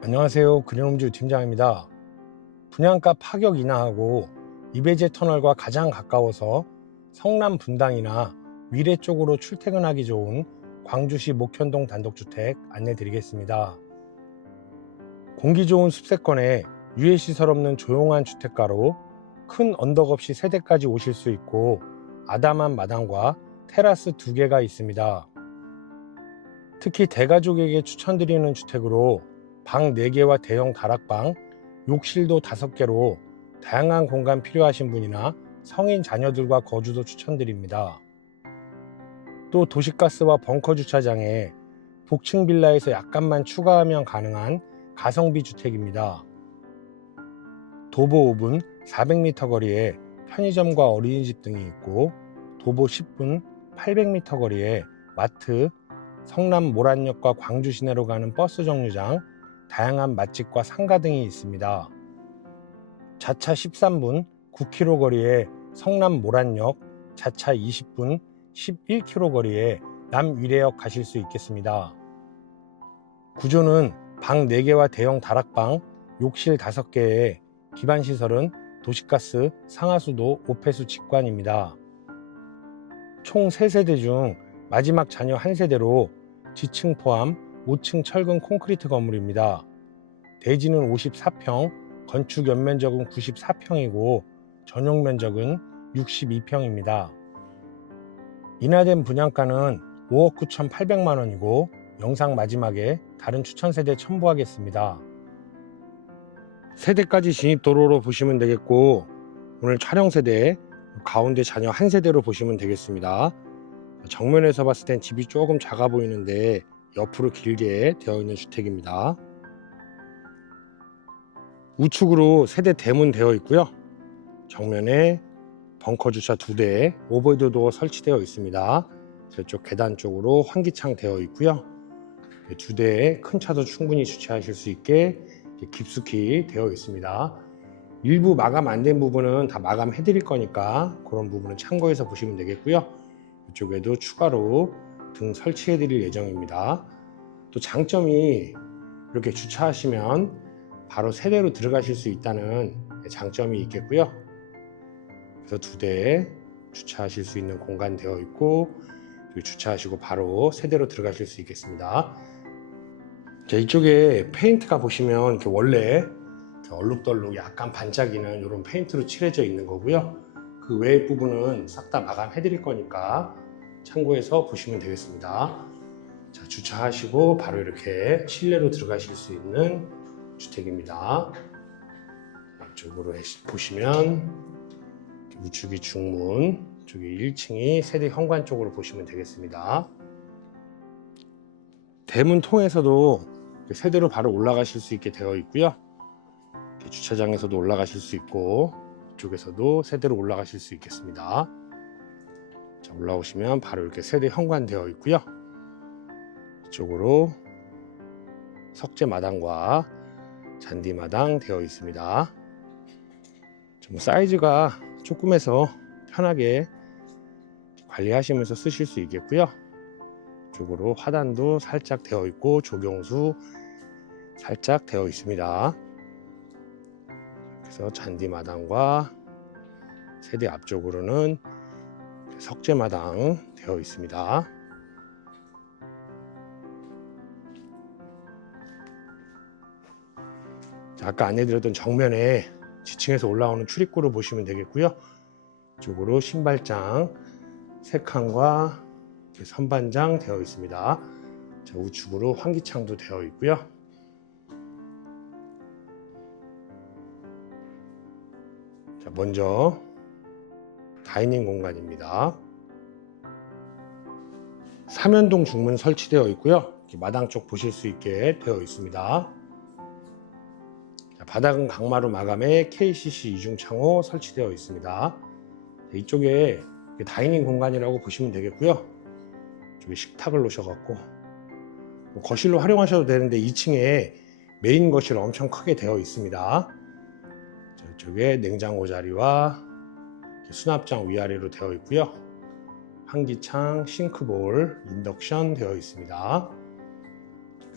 안녕하세요. 그린홈즈 팀장입니다. 분양가 파격 인하하고 이배제 터널과 가장 가까워서 성남 분당이나 위례 쪽으로 출퇴근하기 좋은 광주시 목현동 단독주택 안내 드리겠습니다. 공기 좋은 숲세권에 유해시설 없는 조용한 주택가로 큰 언덕 없이 세대까지 오실 수 있고 아담한 마당과 테라스 두 개가 있습니다. 특히 대가족에게 추천드리는 주택으로 방 4개와 대형 다락방, 욕실도 5개로 다양한 공간 필요하신 분이나 성인 자녀들과 거주도 추천드립니다. 또 도시가스와 벙커 주차장에 복층 빌라에서 약간만 추가하면 가능한 가성비 주택입니다. 도보 5분 400m 거리에 편의점과 어린이집 등이 있고 도보 10분 800m 거리에 마트, 성남 모란역과 광주 시내로 가는 버스 정류장, 다양한 맛집과 상가 등이 있습니다. 자차 13분 9km 거리에 성남 모란역, 자차 20분 11km 거리에 남위례역 가실 수 있겠습니다. 구조는 방 4개와 대형 다락방, 욕실 5개에 기반 시설은 도시가스, 상하수도, 오폐수 직관입니다. 총 3세대 중 마지막 자녀 한 세대로 지층 포함 5층 철근 콘크리트 건물입니다. 대지는 54평, 건축 연면적은 94평이고 전용 면적은 62평입니다. 인하된 분양가는 5억 9,800만 원이고 영상 마지막에 다른 추천 세대 첨부하겠습니다. 세대까지 진입 도로로 보시면 되겠고 오늘 촬영 세대 가운데 자녀 한 세대로 보시면 되겠습니다. 정면에서 봤을 땐 집이 조금 작아 보이는데 옆으로 길게 되어 있는 주택입니다. 우측으로 세대 대문 되어 있고요. 정면에 벙커 주차 두 대, 오버헤드 도어 설치되어 있습니다. 저쪽 계단 쪽으로 환기창 되어 있고요. 두 대의 큰 차도 충분히 주차하실 수 있게 깊숙이 되어 있습니다. 일부 마감 안 된 부분은 다 마감해 드릴 거니까 그런 부분은 참고해서 보시면 되겠고요. 이쪽에도 추가로 등 설치해 드릴 예정입니다. 또 장점이 이렇게 주차하시면 바로 세대로 들어가실 수 있다는 장점이 있겠고요. 그래서 두 대 주차하실 수 있는 공간 되어 있고 주차하시고 바로 세대로 들어가실 수 있겠습니다. 자, 이쪽에 페인트가 보시면 이렇게 원래 얼룩덜룩 약간 반짝이는 이런 페인트로 칠해져 있는 거고요. 그 외의 부분은 싹 다 마감해 드릴 거니까 참고해서 보시면 되겠습니다. 자, 주차하시고 바로 이렇게 실내로 들어가실 수 있는 주택입니다. 이쪽으로 보시면 우측이 중문, 저기 1층이 세대 현관 쪽으로 보시면 되겠습니다. 대문 통해서도 세대로 바로 올라가실 수 있게 되어 있고요. 주차장에서도 올라가실 수 있고 이쪽에서도 세대로 올라가실 수 있겠습니다. 자, 올라오시면 바로 이렇게 세대 현관 되어 있고요. 이쪽으로 석재 마당과 잔디 마당 되어 있습니다. 좀 사이즈가 조금해서 편하게 관리하시면서 쓰실 수 있겠고요. 이쪽으로 화단도 살짝 되어 있고 조경수 살짝 되어 있습니다. 그래서 잔디 마당과 세대 앞쪽으로는 석재 마당 되어 있습니다. 자, 아까 안내드렸던 정면에 지층에서 올라오는 출입구를 보시면 되겠고요. 이쪽으로 신발장 세 칸과 선반장 되어 있습니다. 자, 우측으로 환기창도 되어 있고요. 자, 먼저 다이닝 공간입니다. 삼연동 중문 설치되어 있고요. 마당 쪽 보실 수 있게 되어 있습니다. 자, 바닥은 강마루 마감에 KCC 이중 창호 설치되어 있습니다. 자, 이쪽에 다이닝 공간이라고 보시면 되겠고요. 이쪽에 식탁을 놓으셔갖고 뭐 거실로 활용하셔도 되는데 2층에 메인 거실 엄청 크게 되어 있습니다. 저쪽에 냉장고 자리와 수납장 위아래로 되어 있고요. 환기창, 싱크볼, 인덕션 되어 있습니다.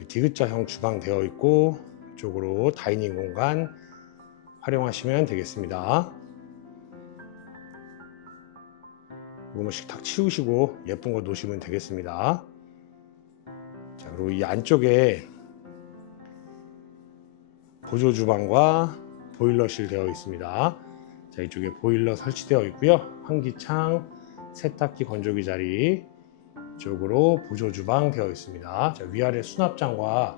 디귿자형 주방 되어 있고 이쪽으로 다이닝 공간 활용하시면 되겠습니다. 이거 뭐 식탁 치우시고 예쁜 거 놓으시면 되겠습니다. 자, 그리고 이 안쪽에 보조 주방과 보일러실 되어 있습니다. 자, 이쪽에 보일러 설치되어 있고요. 환기창, 세탁기 건조기 자리 이쪽으로 보조 주방 되어 있습니다. 자, 위아래 수납장과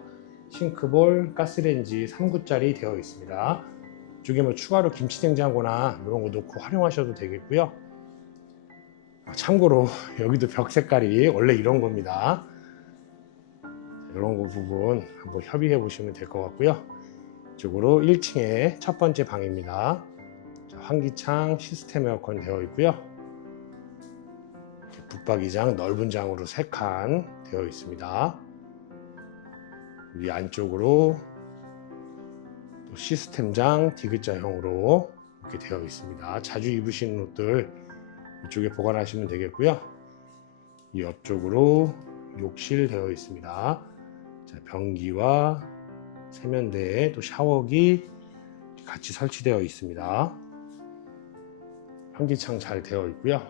싱크볼, 가스레인지 3구짜리 되어 있습니다. 이쪽에 뭐 추가로 김치냉장고나 이런 거 놓고 활용하셔도 되겠고요. 아, 참고로 여기도 벽 색깔이 원래 이런 겁니다. 이런 거 부분 한번 협의해 보시면 될 것 같고요. 이쪽으로 1층에 첫 번째 방입니다. 자, 환기창 시스템 에어컨 되어 있고요. 붙박이장 넓은 장으로 3칸 되어 있습니다. 이 안쪽으로 또 시스템장 디귿자형으로 이렇게 되어 있습니다. 자주 입으시는 옷들 이쪽에 보관하시면 되겠고요. 이 옆쪽으로 욕실 되어 있습니다. 자, 변기와 세면대에 또 샤워기 같이 설치되어 있습니다. 환기창 잘 되어 있고요.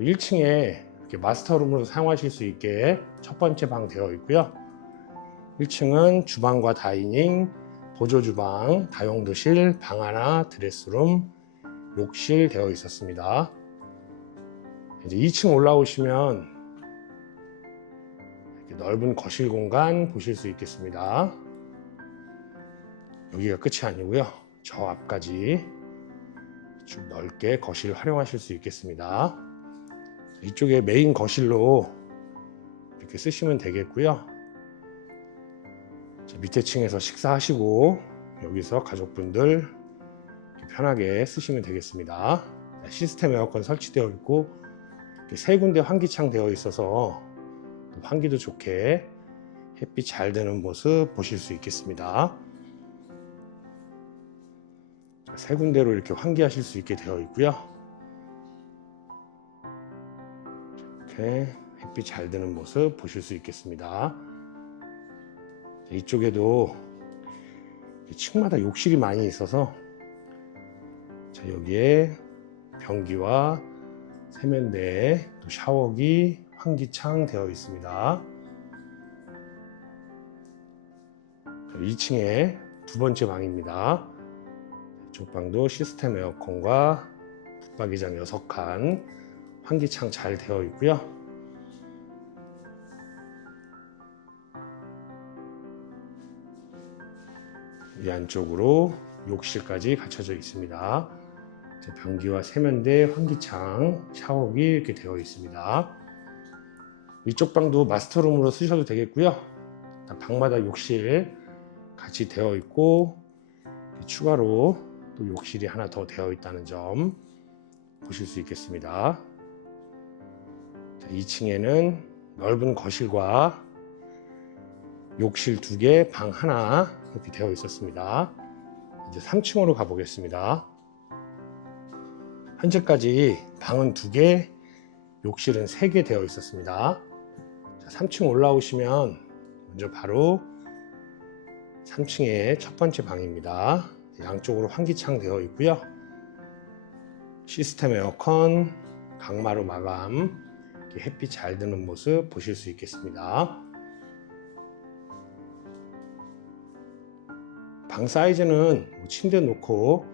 1층에 이렇게 마스터룸으로 사용하실 수 있게 첫 번째 방 되어 있고요. 1층은 주방과 다이닝, 보조 주방, 다용도실, 방 하나, 드레스룸, 욕실 되어 있었습니다. 이제 2층 올라오시면 이렇게 넓은 거실 공간 보실 수 있겠습니다. 여기가 끝이 아니고요. 저 앞까지 쭉 넓게 거실 활용하실 수 있겠습니다. 이쪽에 메인 거실로 이렇게 쓰시면 되겠고요. 자, 밑에 층에서 식사하시고 여기서 가족분들 편하게 쓰시면 되겠습니다. 자, 시스템 에어컨 설치되어 있고 세 군데 환기창 되어 있어서 또 환기도 좋게 햇빛 잘 드는 모습 보실 수 있겠습니다. 자, 세 군데로 이렇게 환기하실 수 있게 되어 있고요. 이렇게 햇빛 잘 드는 모습 보실 수 있겠습니다. 자, 이쪽에도 층마다 욕실이 많이 있어서 자, 여기에 변기와 세면대, 또 샤워기, 환기창 되어 있습니다. 2층에 두 번째 방입니다. 이쪽 방도 시스템 에어컨과 붙박이장 6칸, 환기창 잘 되어 있고요. 이 안쪽으로 욕실까지 갖춰져 있습니다. 자, 변기와 세면대, 환기창, 샤워기 이렇게 되어 있습니다. 이쪽 방도 마스터룸으로 쓰셔도 되겠고요. 방마다 욕실 같이 되어 있고 추가로 또 욕실이 하나 더 되어 있다는 점 보실 수 있겠습니다. 자, 2층에는 넓은 거실과 욕실 두 개, 방 하나 이렇게 되어 있었습니다. 이제 3층으로 가보겠습니다. 현재까지 방은 두 개, 욕실은 세 개 되어 있었습니다. 자, 3층 올라오시면 먼저 바로 3층의 첫 번째 방입니다. 양쪽으로 환기창 되어 있고요. 시스템 에어컨, 강마루 마감, 햇빛 잘 드는 모습 보실 수 있겠습니다. 방 사이즈는 뭐 침대 놓고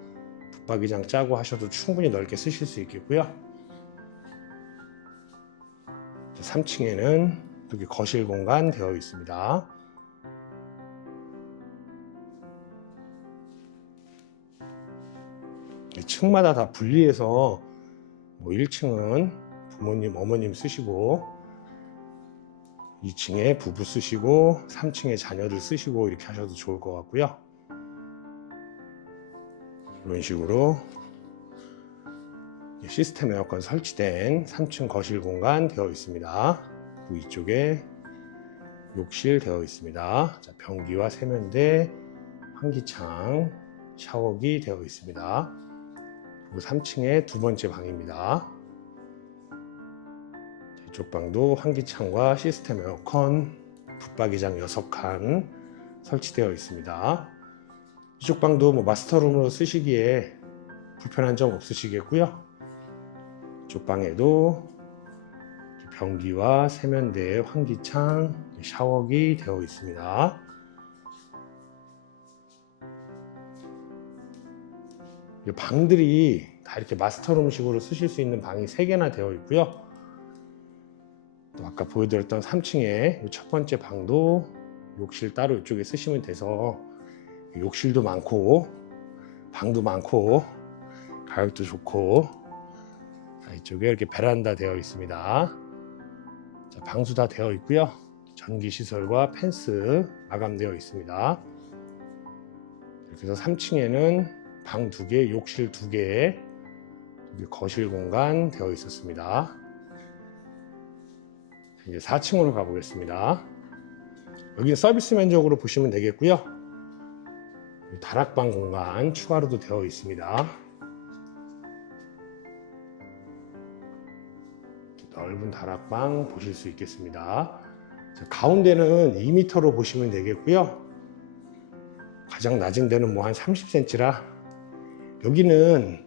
붙박이장 짜고 하셔도 충분히 넓게 쓰실 수 있겠고요. 3층에는 이렇게 거실 공간 되어 있습니다. 층마다 다 분리해서 뭐 1층은 부모님, 어머님 쓰시고 2층에 부부 쓰시고 3층에 자녀들 쓰시고 이렇게 하셔도 좋을 것 같고요. 이런 식으로 시스템 에어컨 설치된 3층 거실 공간 되어 있습니다. 그 위쪽에 욕실 되어 있습니다. 자, 변기와 세면대, 환기창, 샤워기 되어 있습니다. 그리고 3층의 두 번째 방입니다. 이쪽 방도 환기창과 시스템 에어컨, 붙박이장 6칸, 설치되어 있습니다. 이쪽 방도 뭐 마스터룸으로 쓰시기에 불편한 점 없으시겠고요. 이쪽 방에도 변기와 세면대, 환기창, 샤워기 되어 있습니다. 방들이 다 이렇게 마스터룸식으로 쓰실 수 있는 방이 3개나 되어 있고요. 또 아까 보여드렸던 3층에 첫 번째 방도 욕실 따로 이쪽에 쓰시면 돼서 욕실도 많고 방도 많고 가격도 좋고 자, 이쪽에 이렇게 베란다 되어 있습니다. 자, 방수 다 되어 있고요. 전기 시설과 펜스 마감되어 있습니다. 그래서 3층에는 방 두 개, 욕실 두 개, 거실 공간 되어 있었습니다. 이제 4층으로 가보겠습니다. 여기는 서비스 면적으로 보시면 되겠고요. 다락방 공간 추가로도 되어 있습니다. 넓은 다락방 보실 수 있겠습니다. 자, 가운데는 2m로 보시면 되겠고요. 가장 낮은 데는 뭐 한 30cm라 여기는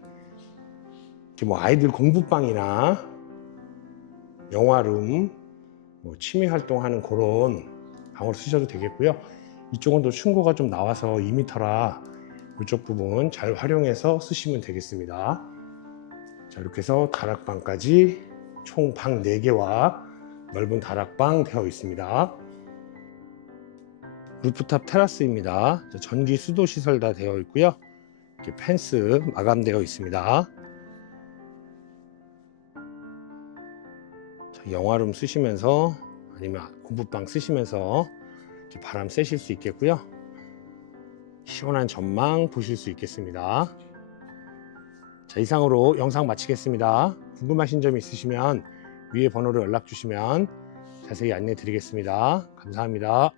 이렇게 뭐 아이들 공부방이나 영화룸, 뭐 취미 활동하는 그런 방으로 쓰셔도 되겠고요. 이쪽은 또 층고가 좀 나와서 2m라 이쪽 부분 잘 활용해서 쓰시면 되겠습니다. 자, 이렇게 해서 다락방까지 총 방 4개와 넓은 다락방 되어 있습니다. 루프탑 테라스입니다. 자, 전기 수도 시설 다 되어 있고요. 이렇게 펜스 마감되어 있습니다. 자, 영화룸 쓰시면서 아니면 공부방 쓰시면서 바람 쐬실 수 있겠고요. 시원한 전망 보실 수 있겠습니다. 자, 이상으로 영상 마치겠습니다. 궁금하신 점 있으시면 위에 번호로 연락 주시면 자세히 안내 드리겠습니다. 감사합니다.